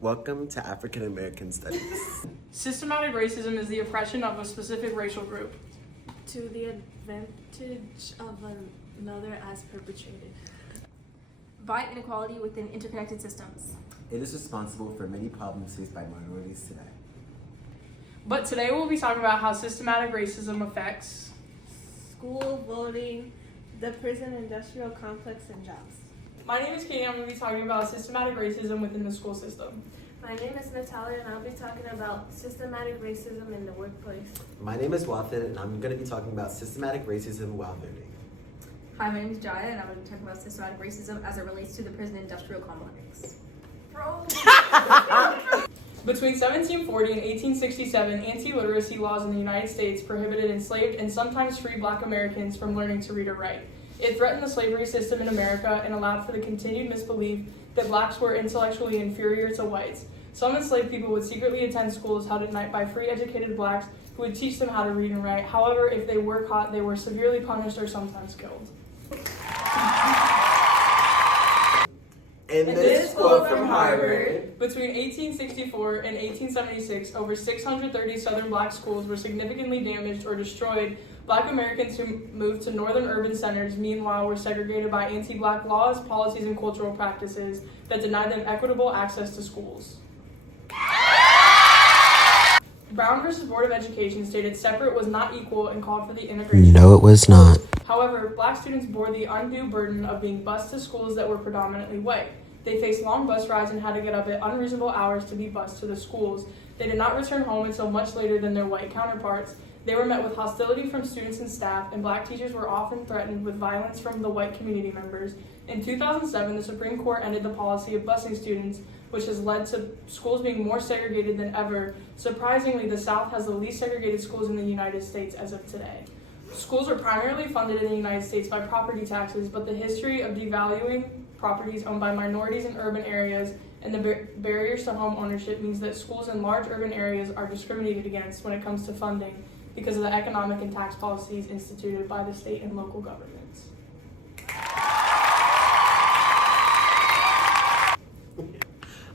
Welcome to African American Studies. Systematic racism is the oppression of a specific racial group to the advantage of another as perpetrated. By inequality within interconnected systems. It is responsible for many problems faced by minorities today. But today we'll be talking about how systematic racism affects School, voting, the prison industrial complex, and jobs. My name is Katie. I'm going to be talking about systematic racism within the school system. My name is Natalia, and I'll be talking about systematic racism in the workplace. My name is Wafid, and I'm going to be talking about systematic racism while voting. Hi, my name is Jaya, and I'm going to talk about systematic racism as it relates to the prison industrial complex. Between 1740 and 1867, anti-literacy laws in the United States prohibited enslaved and sometimes free Black Americans from learning to read or write. It threatened the slavery system in America and allowed for the continued misbelief that Blacks were intellectually inferior to whites. Some enslaved people would secretly attend schools held at night by free educated Blacks who would teach them how to read and write. However, if they were caught, they were severely punished or sometimes killed. In this quote from Harvard, between 1864 and 1876, over 630 Southern Black schools were significantly damaged or destroyed. Black Americans who moved to northern urban centers, meanwhile, were segregated by anti-Black laws, policies, and cultural practices that denied them equitable access to schools. Brown versus Board of Education stated separate was not equal and called for the integration. No, it was not. However, Black students bore the undue burden of being bused to schools that were predominantly white. They faced long bus rides and had to get up at unreasonable hours to be bused to the schools. They did not return home until much later than their white counterparts. They were met with hostility from students and staff, and Black teachers were often threatened with violence from the white community members. In 2007, the Supreme Court ended the policy of busing students, which has led to schools being more segregated than ever. Surprisingly, the South has the least segregated schools in the United States as of today. Schools are primarily funded in the United States by property taxes, but the history of devaluing properties owned by minorities in urban areas and the barriers to home ownership means that schools in large urban areas are discriminated against when it comes to funding because of the economic and tax policies instituted by the state and local governments.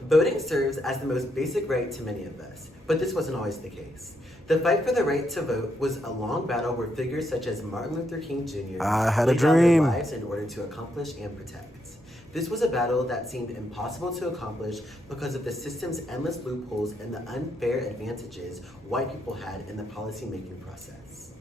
Voting serves as the most basic right to many of us, but this wasn't always the case. The fight for the right to vote was a long battle where figures such as Martin Luther King Jr. I had a laid down their dream. lives in order to accomplish and protect. This was a battle that seemed impossible to accomplish because of the system's endless loopholes and the unfair advantages white people had in the policymaking process.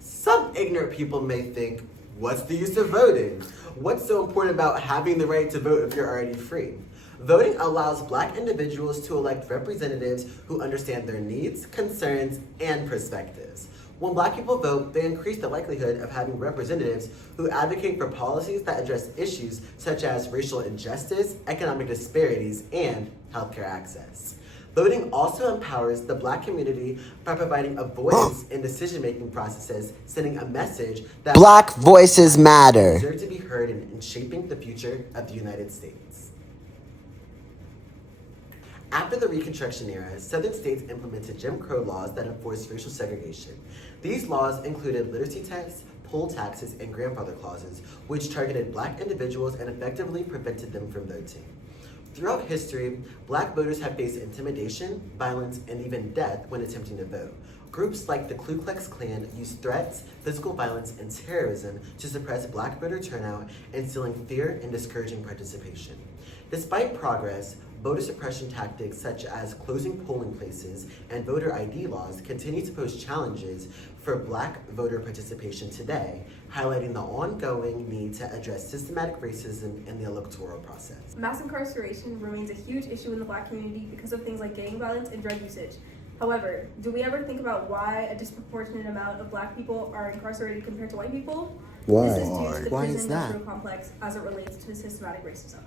Some ignorant people may think, what's the use of voting? What's so important about having the right to vote if you're already free? Voting allows Black individuals to elect representatives who understand their needs, concerns, and perspectives. When Black people vote, they increase the likelihood of having representatives who advocate for policies that address issues such as racial injustice, economic disparities, and healthcare access. Voting also empowers the Black community by providing a voice in decision-making processes, sending a message that Black voices matter. deserve to be heard in shaping the future of the United States. After the Reconstruction era, Southern states implemented Jim Crow laws that enforced racial segregation. These laws included literacy tests, poll taxes, and grandfather clauses, which targeted Black individuals and effectively prevented them from voting. Throughout history, Black voters have faced intimidation, violence, and even death when attempting to vote. Groups like the Ku Klux Klan used threats, physical violence, and terrorism to suppress Black voter turnout, instilling fear and discouraging participation. Despite progress, voter suppression tactics such as closing polling places and voter ID laws continue to pose challenges for Black voter participation today, highlighting the ongoing need to address systematic racism in the electoral process. Mass incarceration remains a huge issue in the Black community because of things like gang violence and drug usage. However, do we ever think about why a disproportionate amount of Black people are incarcerated compared to white people? Why? This is due to the Why prison is that? industrial complex as it relates to systematic racism.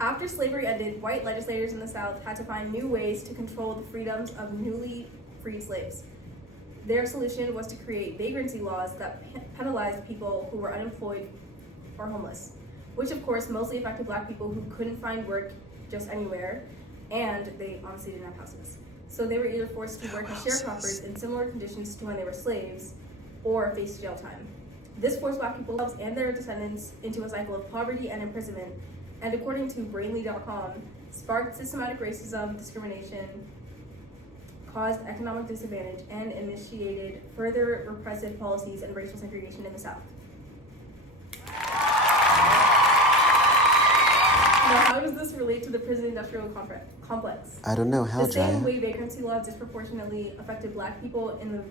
After slavery ended, white legislators in the South had to find new ways to control the freedoms of newly freed slaves. Their solution was to create vagrancy laws that penalized people who were unemployed or homeless, which of course mostly affected Black people who couldn't find work just anywhere, and they honestly didn't have houses. So they were either forced to work as sharecroppers in similar conditions to when they were slaves, or face jail time. This forced black people and their descendants into a cycle of poverty and imprisonment, and according to Brainly.com, sparked systematic racism, discrimination, caused economic disadvantage, and initiated further repressive policies and racial segregation in the South. Now, how does this relate to the prison industrial complex? I don't know how, The same Jaya. way vagrancy law disproportionately affected black people in the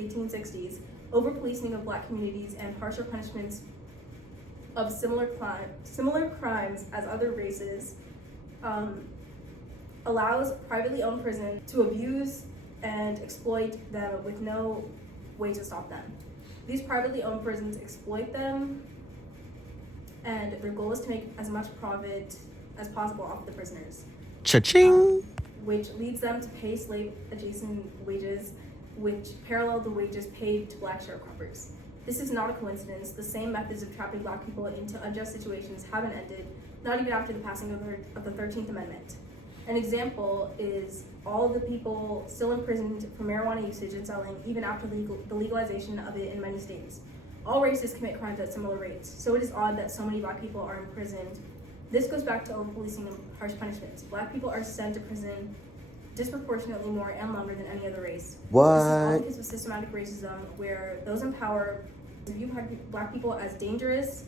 1860s, over-policing of black communities and harsher punishments of similar crimes as other races allows privately owned prisons to abuse and exploit them with no way to stop them. These privately owned prisons exploit them, and their goal is to make as much profit as possible off the prisoners, Cha-ching! which leads them to pay slave-adjacent wages, which parallel the wages paid to black sharecroppers. This is not a coincidence. The same methods of trapping black people into unjust situations haven't ended, not even after the passing of the 13th Amendment. An example is all of the people still imprisoned for marijuana usage and selling, even after the legalization of it in many states. All races commit crimes at similar rates, so it is odd that so many black people are imprisoned. This goes back to over-policing and harsh punishments. Black people are sent to prison disproportionately more and longer than any other race. This is all What? because of systematic racism, where those in power view black people as dangerous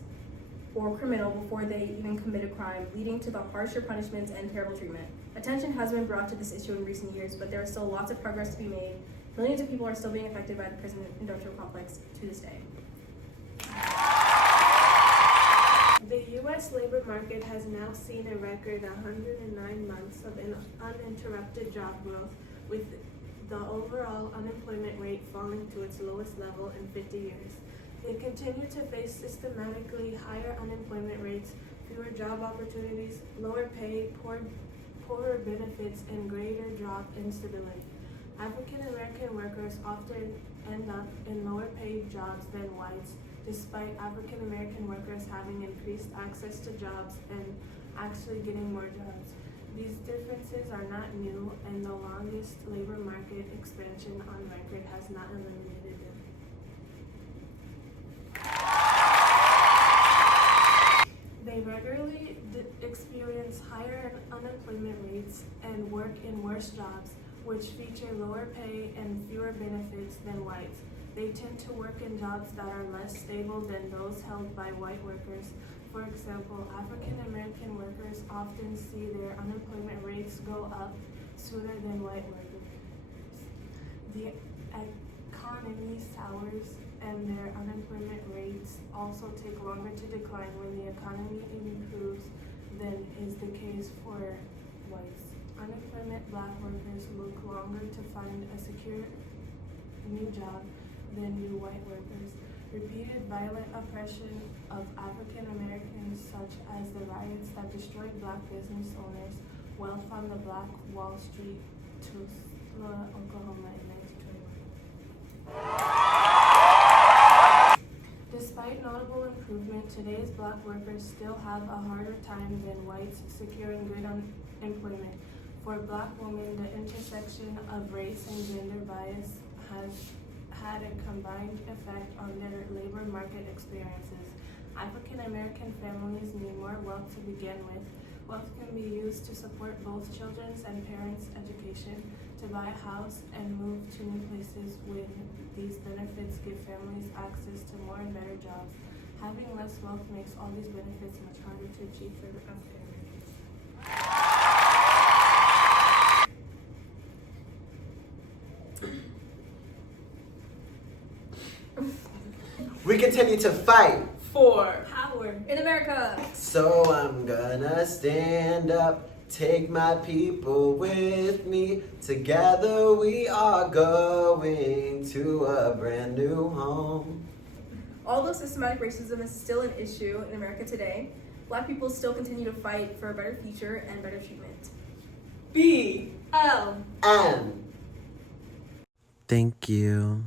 or criminal before they even commit a crime, leading to the harsher punishments and terrible treatment. Attention has been brought to this issue in recent years, but there is still lots of progress to be made. Millions of people are still being affected by the prison industrial complex to this day. The U.S. labor market has now seen a record 109 months of uninterrupted job growth, with the overall unemployment rate falling to its lowest level in 50 years. They continue to face systematically higher unemployment rates, fewer job opportunities, lower pay, poorer benefits, and greater job instability. African American workers often end up in lower paid jobs than whites, despite African American workers having increased access to jobs and actually getting more jobs. These differences are not new, and the longest labor market expansion on record has not eliminated them. They regularly experience higher unemployment rates and work in worse jobs, which feature lower pay and fewer benefits than whites. They tend to work in jobs that are less stable than those held by white workers. For example, African American workers often see their unemployment rates go up sooner than white workers. The economy sours and their unemployment rates also take longer to decline when the economy improves than is the case for whites. Unemployment black workers look longer to find a secure new job than do white workers. Repeated violent oppression of African Americans, such as the riots that destroyed black business owners, wealth on the Black Wall Street, Tulsa, Oklahoma in 1921. Despite notable improvement, today's black workers still have a harder time than whites securing good employment. For black women, the intersection of race and gender bias has had a combined effect on their labor market experiences. African American families need more wealth to begin with. Wealth can be used to support both children's and parents' education, to buy a house, and move to new places. When these benefits give families access to more and better jobs, having less wealth makes all these benefits much harder to achieve for African Americans. We continue to fight. For Power in America. So I'm gonna stand up, take my people with me. Together we are going to a brand new home. Although systematic racism is still an issue in America today, black people still continue to fight for a better future and better treatment. B L And Thank you.